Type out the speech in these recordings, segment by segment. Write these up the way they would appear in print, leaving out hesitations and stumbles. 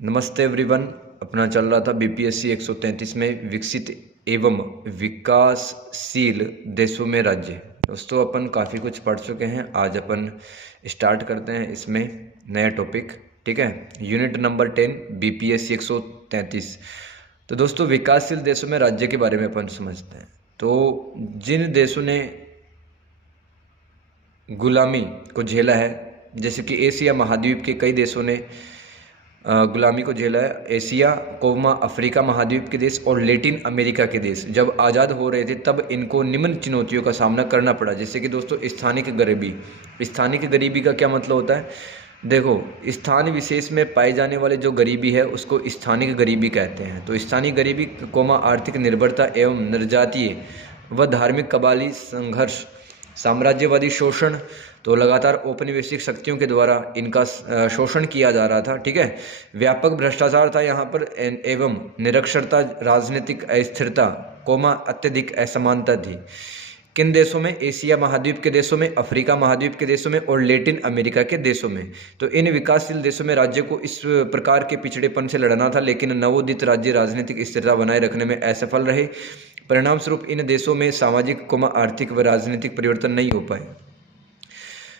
नमस्ते एवरीवन। अपना चल रहा था बीपीएससी 133 में विकसित एवं विकासशील देशों में राज्य। दोस्तों अपन काफ़ी कुछ पढ़ चुके हैं। आज अपन स्टार्ट करते हैं इसमें नया टॉपिक। ठीक है, यूनिट नंबर 10 बीपीएससी 133। तो दोस्तों विकासशील देशों में राज्य के बारे में अपन समझते हैं। तो जिन देशों ने गुलामी को झेला है, जैसे कि एशिया महाद्वीप के कई देशों ने गुलामी को झेला है। एशिया कोमा अफ्रीका महाद्वीप के देश और लैटिन अमेरिका के देश जब आज़ाद हो रहे थे तब इनको निम्न चुनौतियों का सामना करना पड़ा। जैसे कि दोस्तों स्थानिक गरीबी। स्थानिक गरीबी का क्या मतलब होता है? देखो, स्थान विशेष में पाए जाने वाले जो गरीबी है उसको स्थानिक गरीबी कहते हैं। तो स्थानिक गरीबी कोमा आर्थिक निर्भरता एवं निर्जातीय व धार्मिक कबाली संघर्ष, साम्राज्यवादी शोषण। तो लगातार औपनिवेशिक शक्तियों के द्वारा इनका शोषण किया जा रहा था। ठीक है, व्यापक भ्रष्टाचार था यहाँ पर एवं निरक्षरता, राजनीतिक अस्थिरता कोमा अत्यधिक असमानता थी। किन देशों में? एशिया महाद्वीप के देशों में, अफ्रीका महाद्वीप के देशों में और लैटिन अमेरिका के देशों में। तो इन विकासशील देशों में राज्य को इस प्रकार के पिछड़ेपन से लड़ना था, लेकिन नवोदित राज्य राजनीतिक स्थिरता बनाए रखने में असफल रहे। परिणाम स्वरूप इन देशों में सामाजिक कोमा आर्थिक व राजनीतिक परिवर्तन नहीं हो पाए।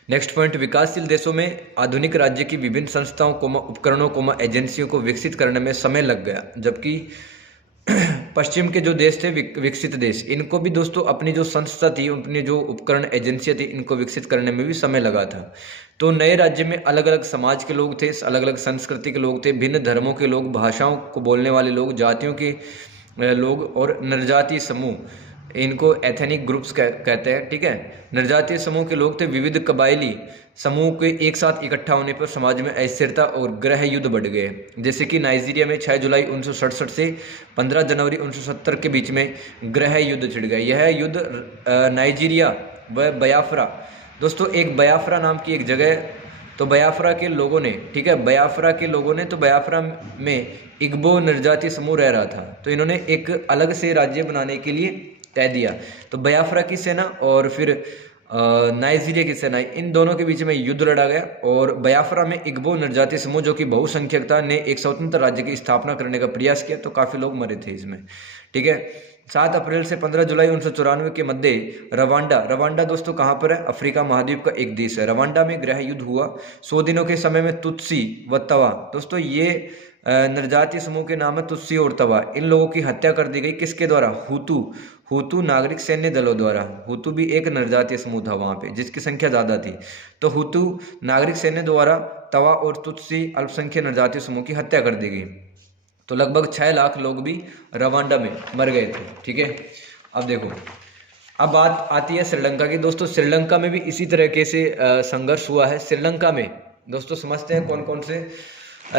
नेक्स्ट पॉइंट, विकासशील देशों में आधुनिक राज्य की विभिन्न संस्थाओं कोमा उपकरणों कोमा एजेंसियों को विकसित करने में समय लग गया, जबकि पश्चिम के जो देश थे विकसित देश, इनको भी दोस्तों अपनी जो संस्था थी, अपनी जो उपकरण एजेंसियाँ थी, इनको विकसित करने में भी समय लगा था। तो नए राज्य में अलग अलग समाज के लोग थे, अलग अलग संस्कृति के लोग थे, भिन्न धर्मों के लोग, भाषाओं को बोलने वाले लोग, जातियों के लोग और निर्जातीय समूह, इनको एथेनिक ग्रुप्स कहते हैं। ठीक है, निर्जातीय समूह के लोग थे। विविध कबायली समूह के एक साथ इकट्ठा होने पर समाज में अस्थिरता और गृह युद्ध बढ़ गए। जैसे कि नाइजीरिया में 6 जुलाई 1967 से 15 जनवरी 1970 के बीच में गृह युद्ध छिड़ गया। यह युद्ध नाइजीरिया व बयाफ्रा, दोस्तों एक बयाफ्रा नाम की एक जगह, तो बयाफ्रा के लोगों ने, ठीक है, बयाफ्रा के लोगों ने, तो बयाफ्रा में इग्बो निर्जातीय समूह रह रहा था, तो इन्होंने एक अलग से राज्य बनाने के लिए तय दिया। तो बयाफ्रा की सेना और फिर नाइजीरिया की सेना, इन दोनों के बीच में युद्ध लड़ा गया और बयाफ्रा में इग्बो निर्जातीय समूह जो कि बहुसंख्यक था ने एक स्वतंत्र राज्य की स्थापना करने का प्रयास किया। तो काफ़ी लोग मरे थे इसमें। ठीक है, 7 अप्रैल से 15 जुलाई 1994 के मध्य रवांडा दोस्तों कहाँ पर है? अफ्रीका महाद्वीप का एक देश है। रवांडा में गृह युद्ध हुआ। 100 दिनों के समय में तुत्सी व तवा, दोस्तों ये निर्जातीय समूह के नाम है तुत्सी और तवा, इन लोगों की हत्या कर दी गई। किसके द्वारा? हुतू नागरिक सैन्य दलों द्वारा। हुतू भी एक निर्जातीय समूह था वहाँ पे, जिसकी संख्या ज़्यादा थी। तो हुतू नागरिक सैन्य द्वारा तवा और तुत्सी अल्पसंख्यक निर्जातीय समूह की हत्या कर दी गई। तो लगभग 6 लाख लोग भी रवांडा में मर गए थे। ठीक है, अब देखो, अब बात आती है श्रीलंका की। दोस्तों श्रीलंका में भी इसी तरीके से संघर्ष हुआ है। श्रीलंका में दोस्तों समझते हैं कौन कौन से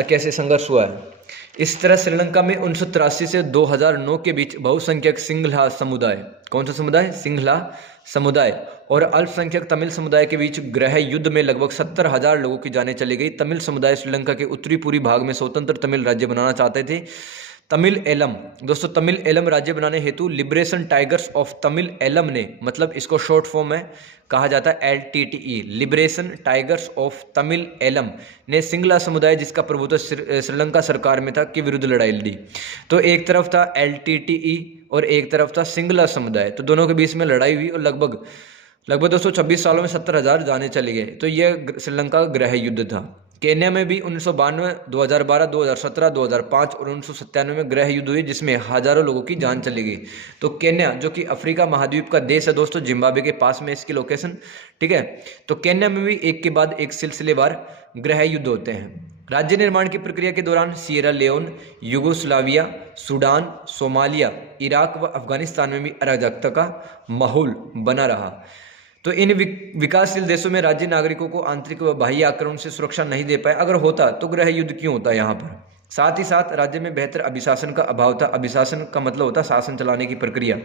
कैसे संघर्ष हुआ है। इस तरह श्रीलंका में 1983 से 2009 के बीच बहुसंख्यक सिंहला समुदाय, कौन सा समुदाय? सिंहला समुदाय और अल्पसंख्यक तमिल समुदाय के बीच गृह युद्ध में लगभग 70,000 लोगों की जानें चली गई। तमिल समुदाय श्रीलंका के उत्तरी पूर्वी भाग में स्वतंत्र तमिल राज्य बनाना चाहते थे। तमिल एलम, दोस्तों तमिल एलम राज्य बनाने हेतु Liberation Tigers of Tamil Eelam ने, मतलब इसको शॉर्ट फॉर्म में कहा जाता है LTTE, Liberation Tigers of Tamil Eelam ने सिंगला समुदाय, जिसका प्रभुत्व श्रीलंका सरकार में था, के विरुद्ध लड़ाई लड़ी। तो एक तरफ था LTTE और एक तरफ था सिंगला समुदाय। तो दोनों के बीच में लड़ाई हुई और लगभग 226 सालों में 70,000 जाने चले गए। तो यह श्रीलंका का गृह युद्ध था। केन्या में भी 1992, 2012, 2017, 2005 और 1997 में गृह युद्ध हुई, जिसमें हजारों लोगों की जान चली गई। तो केन्या जो कि अफ्रीका महाद्वीप का देश है दोस्तों, जिम्बाब्वे के पास में इसकी लोकेशन। ठीक है, तो केन्या में भी एक के बाद एक सिलसिलेवार गृह युद्ध होते हैं। राज्य निर्माण की प्रक्रिया के दौरान Sierra Leone, Yugoslavia, Sudan, Somalia, Iraq व अफगानिस्तान में भी अराजकता का माहौल बना रहा। तो इन विकासशील देशों में राज्य नागरिकों को आंतरिक व बाह्य आक्रमण से सुरक्षा नहीं दे पाए। अगर होता तो गृह युद्ध क्यों होता यहाँ पर? साथ ही साथ राज्य में बेहतर अभिशासन का अभाव था। अभिशासन का मतलब होता शासन चलाने की प्रक्रिया।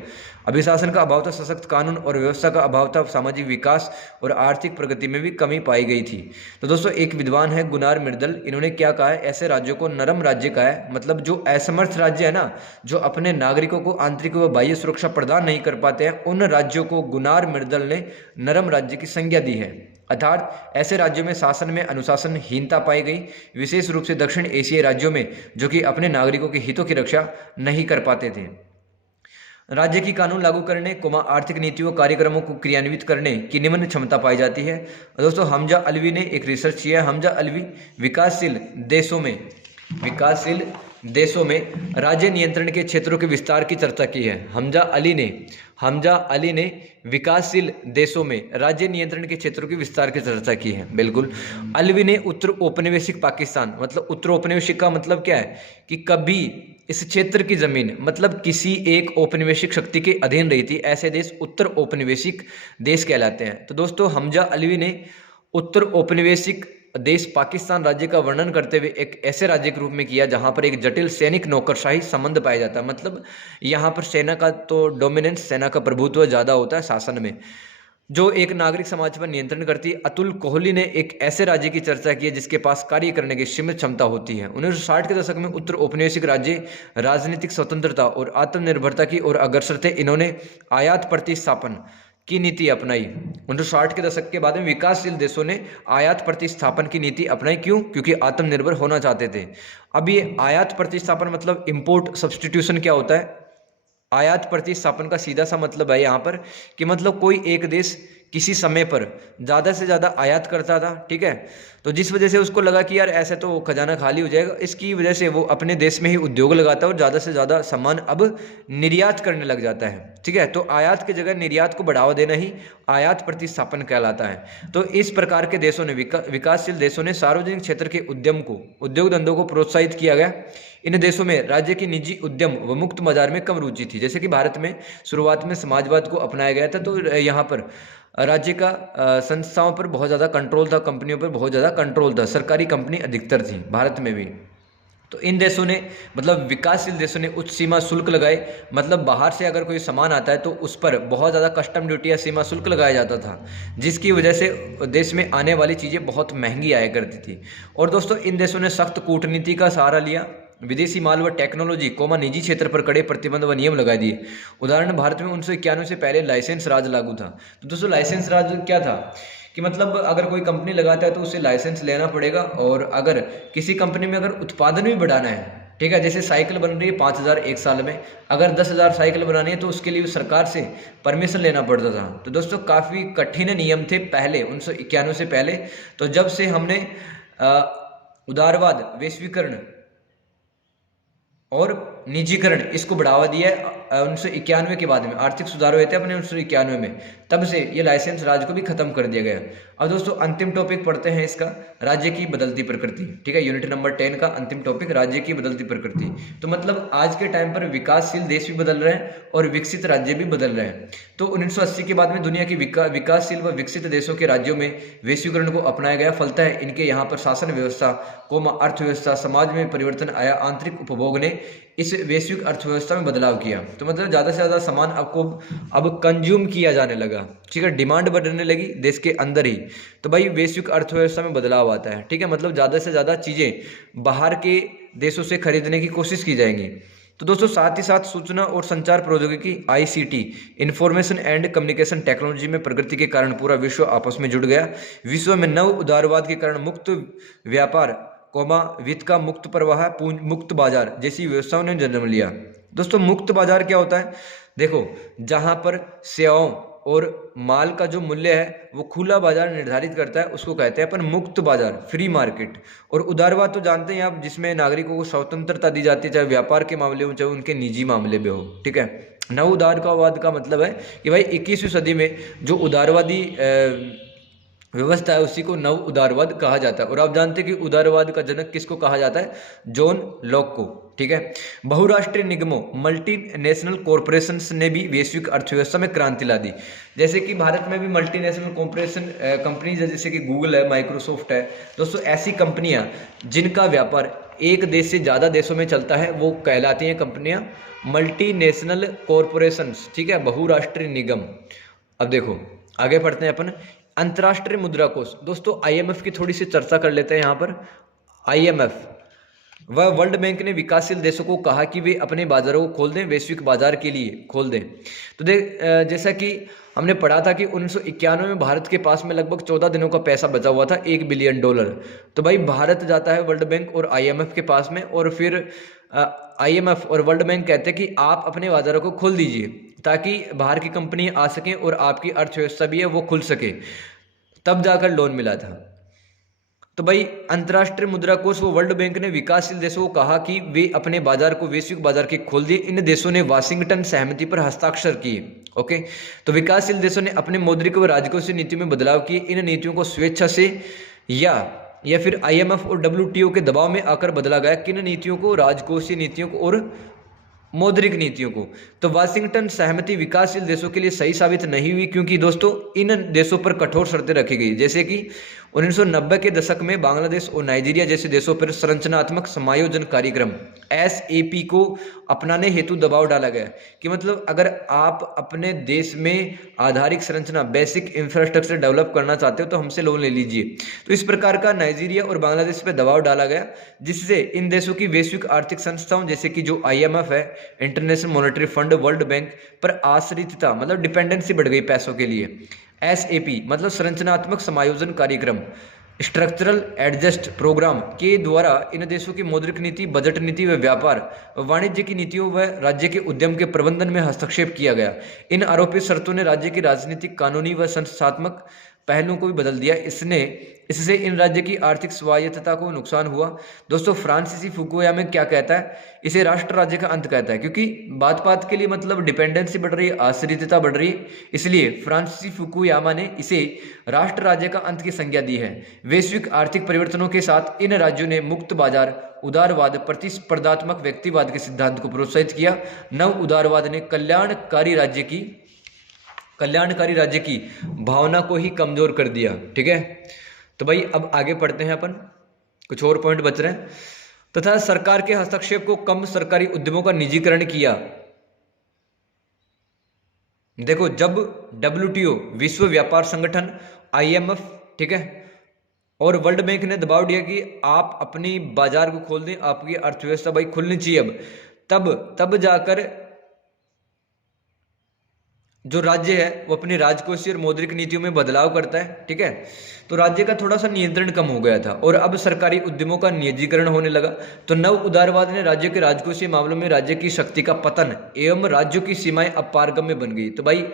अभिशासन का अभाव था, सशक्त कानून और व्यवस्था का अभाव था, सामाजिक विकास और आर्थिक प्रगति में भी कमी पाई गई थी। तो दोस्तों एक विद्वान है गुनार मिर्दल, इन्होंने क्या कहा है? ऐसे राज्यों को नरम राज्य कहा है। मतलब जो असमर्थ राज्य है ना, जो अपने नागरिकों को आंतरिक व बाह्य सुरक्षा प्रदान नहीं कर पाते हैं, उन राज्यों को गुनार मिर्दल ने नरम राज्य की संज्ञा दी है। अर्थात ऐसे राज्यों में शासन में अनुशासनहीनता पाई गई, विशेष रूप से दक्षिण एशियाई राज्यों में, जो कि अपने नागरिकों के हितों की रक्षा नहीं कर पाते थे। राज्य की कानून लागू करने, आर्थिक नीतियों कार्यक्रमों को क्रियान्वित करने की निम्न क्षमता पाई जाती है। दोस्तों हमजा अलवी ने एक रिसर्च किया। हमजा अलवी विकासशील देशों में राज्य नियंत्रण के क्षेत्रों के विस्तार की चर्चा की है। हमजा अली ने विकासशील देशों में राज्य नियंत्रण के क्षेत्रों के विस्तार की चर्चा की है। बिल्कुल। अलवी ने उत्तर औपनिवेशिक पाकिस्तान, मतलब उत्तर औपनिवेशिक का मतलब क्या है कि कभी इस क्षेत्र की जमीन मतलब किसी एक औपनिवेशिक शक्ति के अधीन रही थी, ऐसे देश उत्तर औपनिवेशिक देश कहलाते हैं। तो दोस्तों हमजा अलवी ने उत्तर औपनिवेशिक देश पाकिस्तान राज्य का वर्णन करते हुए एक ऐसे राज्य के रूप में किया जहां पर एक जटिल सैनिक नौकरशाही संबंध पाया जाता है। मतलब यहां पर सेना का तो डोमिनेंस, सेना का प्रभुत्व ज्यादा होता है शासन में, जो एक नागरिक समाज पर नियंत्रण करती है। अतुल कोहली ने एक ऐसे राज्य की चर्चा की है जिसके पास कार्य करने की सीमित क्षमता होती है। 1960 के दशक में उत्तर औपनिवेशिक राज्य राजनीतिक स्वतंत्रता और आत्मनिर्भरता की ओर अग्रसर थे। इन्होंने आयात प्रतिस्थापन की नीति अपनाई। 1960 के दशक के बाद में विकासशील देशों ने आयात प्रतिस्थापन की नीति अपनाई। क्यों? क्योंकि आत्मनिर्भर होना चाहते थे। अब ये आयात प्रतिस्थापन मतलब इंपोर्ट सब्सटीट्यूशन क्या होता है? आयात प्रतिस्थापन का सीधा सा मतलब है यहाँ पर कि मतलब कोई एक देश किसी समय पर ज़्यादा से ज़्यादा आयात करता था, ठीक है, तो जिस वजह से उसको लगा कि यार ऐसे तो खजाना खाली हो जाएगा, इसकी वजह से वो अपने देश में ही उद्योग लगाता है और ज़्यादा से ज़्यादा सामान अब निर्यात करने लग जाता है, ठीक है। तो आयात की जगह निर्यात को बढ़ावा देना ही आयात प्रतिस्थापन कहलाता है। तो इस प्रकार के देशों ने विकासशील देशों ने सार्वजनिक क्षेत्र के उद्योग धंधों को प्रोत्साहित किया गया। इन देशों में राज्य की निजी उद्यम व मुक्त बाजार में कम रुचि थी। जैसे कि भारत में शुरुआत में समाजवाद को अपनाया गया था, तो यहाँ पर राज्य का संस्थाओं पर बहुत ज़्यादा कंट्रोल था, कंपनियों पर बहुत ज़्यादा कंट्रोल था, सरकारी कंपनी अधिकतर थी भारत में भी। तो इन देशों ने मतलब विकासशील देशों ने उच्च सीमा शुल्क लगाए, मतलब बाहर से अगर कोई सामान आता है तो उस पर बहुत ज़्यादा कस्टम ड्यूटी या सीमा शुल्क लगाया जाता था, जिसकी वजह से देश में आने वाली चीज़ें बहुत महंगी आया करती थी। और दोस्तों इन देशों ने सख्त कूटनीति का सहारा लिया, विदेशी माल व टेक्नोलॉजी निजी क्षेत्र पर कड़े प्रतिबंध व नियम लगा दिए। उदाहरण भारत में 1991 से पहले लाइसेंस राज लागू था। तो दोस्तों लाइसेंस राज क्या था कि मतलब अगर कोई कंपनी लगाता है तो उसे लाइसेंस लेना पड़ेगा, और अगर किसी कंपनी में अगर उत्पादन भी बढ़ाना है, ठीक है, जैसे साइकिल बन रही है 5000 एक साल में, अगर 10,000 साइकिल बनानी है तो उसके लिए सरकार से परमिशन लेना पड़ता था। तो दोस्तों काफ़ी कठिन नियम थे पहले 1991 से पहले। तो जब से हमने उदारवाद, वैश्वीकरण और निजीकरण इसको बढ़ावा दिया है 1991 के बाद में, आर्थिक सुधार हुए थे अपने 1991 में, तब से ये लाइसेंस राज को भी खत्म कर दिया गया। अब दोस्तों अंतिम टॉपिक पढ़ते हैं इसका, राज्य की बदलती प्रकृति, ठीक है, यूनिट नंबर 10 का अंतिम टॉपिक राज्य की बदलती प्रकृति। तो मतलब आज के टाइम पर विकासशील देश भी बदल रहे हैं और विकसित राज्य भी बदल रहे हैं। तो 1980 के बाद में दुनिया की विकासशील व विकसित देशों के राज्यों में वैश्वीकरण को अपनाया गया। फलतः इनके यहाँ पर शासन व्यवस्था, अर्थव्यवस्था, समाज में परिवर्तन आया। आंतरिक उपभोग ने इस वैश्विक अर्थव्यवस्था में बदलाव किया। तो मतलब ज़्यादा से ज़्यादा सामान आपको अब कंज्यूम किया जाने लगा, ठीक है, डिमांड बढ़ने लगी देश के अंदर ही। तो भाई वैश्विक अर्थव्यवस्था में बदलाव आता है, ठीक है, मतलब ज़्यादा से ज़्यादा चीज़ें बाहर के देशों से खरीदने की कोशिश की जाएंगी। तो दोस्तों साथ ही साथ सूचना और संचार प्रौद्योगिकी ICT, information and communication technology में प्रगति के कारण पूरा विश्व आपस में जुड़ गया। विश्व में नव उदारवाद के कारण मुक्त व्यापार, वित्त का मुक्त प्रवाह, मुक्त बाजार जैसी व्यवस्थाओं ने जन्म लिया। दोस्तों मुक्त बाजार क्या होता है? देखो, जहां पर सेवाओं और माल का जो मूल्य है वो खुला बाजार निर्धारित करता है, उसको कहते हैं अपन मुक्त बाजार, फ्री मार्केट। और उदारवाद तो जानते हैं आप, जिसमें नागरिकों को स्वतंत्रता दी जाती है, चाहे व्यापार के मामले में चाहे उनके निजी मामले में हो, ठीक है। नव उदारवाद का मतलब है कि भाई 21वीं सदी में जो उदारवादी व्यवस्था है उसी को नव उदारवाद कहा जाता है। और आप जानते हैं कि उदारवाद का जनक किसको कहा जाता है? जॉन लॉक को, ठीक है। बहुराष्ट्रीय निगमों, मल्टीनेशनल कॉरपोरेशंस ने भी वैश्विक अर्थव्यवस्था में क्रांति ला दी। जैसे कि भारत में भी मल्टीनेशनल कॉरपोरेशन कंपनीज है, जैसे कि गूगल है, माइक्रोसॉफ्ट है। दोस्तों ऐसी कंपनियां जिनका व्यापार एक देश से ज़्यादा देशों में चलता है वो कहलाती हैं कंपनियां मल्टीनेशनल कॉरपोरेशंस, ठीक है, बहुराष्ट्रीय निगम। अब देखो आगे पढ़ते हैं अपन, अंतर्राष्ट्रीय मुद्रा कोष। दोस्तों IMF की थोड़ी सी चर्चा कर लेते हैं यहाँ पर। IMF वह वर्ल्ड बैंक ने विकासशील देशों को कहा कि वे अपने बाजारों को खोल दें, वैश्विक बाजार के लिए खोल दें। तो जैसा कि हमने पढ़ा था कि 1991 में भारत के पास में लगभग 14 दिनों का पैसा बचा हुआ था, $1 बिलियन। तो भाई भारत जाता है वर्ल्ड बैंक और IMF के पास में, और फिर IMF और वर्ल्ड बैंक कहते हैं कि आप अपने बाजारों को खोल दीजिए ताकि बाहर की कंपनी आ सकें और आपकी अर्थव्यवस्था भी है वो खुल सके। तब जाकर लोन मिला था। तो भाई अंतर्राष्ट्रीय मुद्रा कोष व वर्ल्ड बैंक ने विकासशील देशों को कहा कि वे अपने बाजार को वैश्विक बाजार के खोल दिए। इन देशों ने वाशिंगटन सहमति पर हस्ताक्षर किए। ओके, तो विकासशील देशों ने अपने मौद्रिक व राजकोषीय नीति में बदलाव किए। इन नीतियों को स्वेच्छा से या फिर IMF और WTO के दबाव में आकर बदला गया। किन नीतियों को? राजकोषीय नीतियों को और मौद्रिक नीतियों को। तो वाशिंगटन सहमति विकासशील देशों के लिए सही साबित नहीं हुई, क्योंकि दोस्तों इन देशों पर कठोर शर्तें रखी गई, जैसे कि 1990 के दशक में बांग्लादेश और नाइजीरिया जैसे देशों पर संरचनात्मक समायोजन कार्यक्रम SAP को अपनाने हेतु दबाव डाला गया कि मतलब अगर आप अपने देश में आधारिक संरचना बेसिक इंफ्रास्ट्रक्चर डेवलप करना चाहते हो तो हमसे लोन ले लीजिए। तो इस प्रकार का नाइजीरिया और बांग्लादेश पर दबाव डाला गया, जिससे इन देशों की वैश्विक आर्थिक संस्थाओं जैसे कि जो IMF है, international monetary fund, world bank पर आश्रितता मतलब डिपेंडेंसी बढ़ गई पैसों के लिए। SAP मतलब संरचनात्मक समायोजन कार्यक्रम, स्ट्रक्चरल एडजस्ट प्रोग्राम के द्वारा इन देशों की मौद्रिक नीति, बजट नीति व व्यापार वाणिज्य की नीतियों व राज्य के उद्यम के प्रबंधन में हस्तक्षेप किया गया। इन आरोपित शर्तों ने राज्य की राजनीतिक, कानूनी व संस्थात्मक पहलुओं को भी बदल दिया। इससे इन राज्य की आर्थिक स्वायत्तता को नुकसान हुआ। दोस्तों फ्रांसीसी फुकुयामा क्या कहता है? इसे राष्ट्र राज्य का अंत कहता है, क्योंकि बात बात के लिए मतलब डिपेंडेंसी बढ़ रही है, आश्रितता बढ़ रही है, इसलिए फ्रांसीसी फुकुयामा ने इसे राष्ट्र राज्य का अंत की संज्ञा दी है। वैश्विक आर्थिक परिवर्तनों के साथ इन राज्यों ने मुक्त बाजार, उदारवाद, प्रतिस्पर्धात्मक व्यक्तिवाद के सिद्धांत को प्रोत्साहित किया। नव उदारवाद ने कल्याणकारी राज्य की भावना को ही कमजोर कर दिया। ठीक है, तो भाई अब आगे पढ़ते हैं अपन, कुछ और पॉइंट बच रहे हैं। तथा सरकार के हस्तक्षेप को कम, सरकारी उद्यमों का निजीकरण किया। देखो जब WTO विश्व व्यापार संगठन, IMF, ठीक है, और वर्ल्ड बैंक ने दबाव दिया कि आप अपनी बाजार को खोल दें, आपकी अर्थव्यवस्था भाई खुलनी चाहिए, अब तब जाकर जो राज्य है वो अपनी राजकोषीय और मौद्रिक नीतियों में बदलाव करता है। ठीक है, तो राज्य का थोड़ा सा नियंत्रण कम हो गया था और अब सरकारी उद्यमों का निजीकरण होने लगा। तो नव उदारवाद ने राज्यों के राजकोषीय मामलों में राज्य की शक्ति का पतन एवं राज्यों की सीमाएं अब पारगम्य बन गई। तो भाई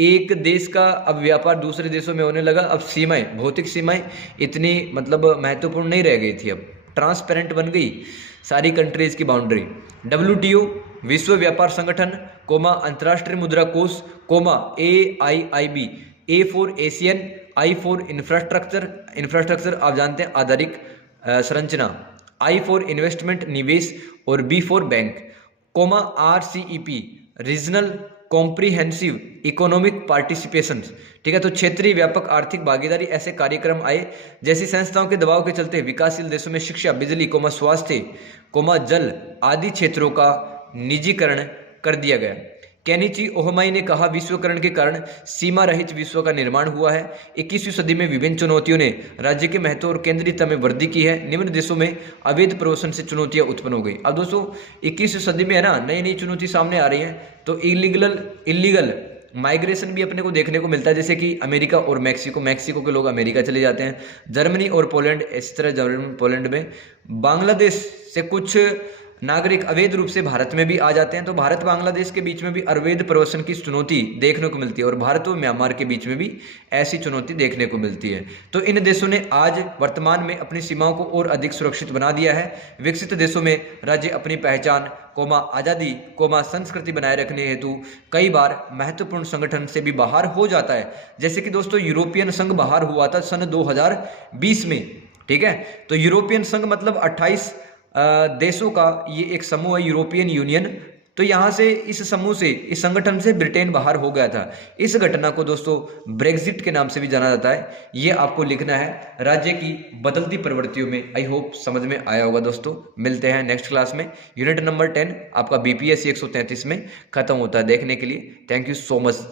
एक देश का अब व्यापार दूसरे देशों में होने लगा। अब सीमाएं, भौतिक सीमाएं इतनी मतलब महत्वपूर्ण नहीं रह गई थी, अब ट्रांसपेरेंट बन गई सारी कंट्रीज की बाउंड्री। WTO विश्व व्यापार संगठन, अंतर्राष्ट्रीय मुद्रा कोष, AIIB, A for Asian, I for infrastructure आप जानते हैं आधारिक संरचना, I फॉर इन्वेस्टमेंट निवेश, और B for bank, RCEP regional comprehensive economic participation. ठीक है, तो क्षेत्रीय व्यापक आर्थिक भागीदारी, ऐसे कार्यक्रम आए। जैसी संस्थाओं के दबाव के चलते विकासशील देशों में शिक्षा, बिजली, स्वास्थ्य, जल आदि क्षेत्रों का निजीकरण कर दिया गया। केनिची ओहमाई ने कहा, विश्वकरण के कारण सीमा रहित विश्व का निर्माण हुआ है। 21वीं सदी में विभिन्न चुनौतियों ने राज्य के महत्व और केंद्रीयता में वृद्धि की है। निम्न देशों में अवैध प्रवसन से चुनौतियां उत्पन्न हो गई। अब दोस्तों 21वीं सदी में है ना, नई नई चुनौती सामने आ रही है। तो इलीगल माइग्रेशन भी अपने को देखने को मिलता है, जैसे कि अमेरिका और मैक्सिको के लोग अमेरिका चले जाते हैं, जर्मनी और पोलैंड, इस तरह जर्मनी पोलैंड में, बांग्लादेश से कुछ नागरिक अवैध रूप से भारत में भी आ जाते हैं। तो भारत बांग्लादेश के बीच में भी अवैध प्रवासन की चुनौती देखने को मिलती है, और भारत और म्यांमार के बीच में भी ऐसी चुनौती देखने को मिलती है। तो इन देशों ने आज वर्तमान में अपनी सीमाओं को और अधिक सुरक्षित बना दिया है। विकसित देशों में राज्य अपनी पहचान, आज़ादी, संस्कृति बनाए रखने हेतु कई बार महत्वपूर्ण संगठन से भी बाहर हो जाता है। जैसे कि दोस्तों यूरोपियन संघ बाहर हुआ था सन 2020 में। ठीक है, तो यूरोपियन संघ मतलब 28 देशों का ये एक समूह है, यूरोपियन यूनियन। तो यहाँ से इस समूह से, इस संगठन से ब्रिटेन बाहर हो गया था। इस घटना को दोस्तों ब्रेक्जिट के नाम से भी जाना जाता है। ये आपको लिखना है राज्य की बदलती प्रवृत्तियों में। आई होप समझ में आया होगा दोस्तों। मिलते हैं नेक्स्ट क्लास में। यूनिट नंबर 10 आपका BPSC 133 में खत्म होता है। देखने के लिए थैंक यू सो मच।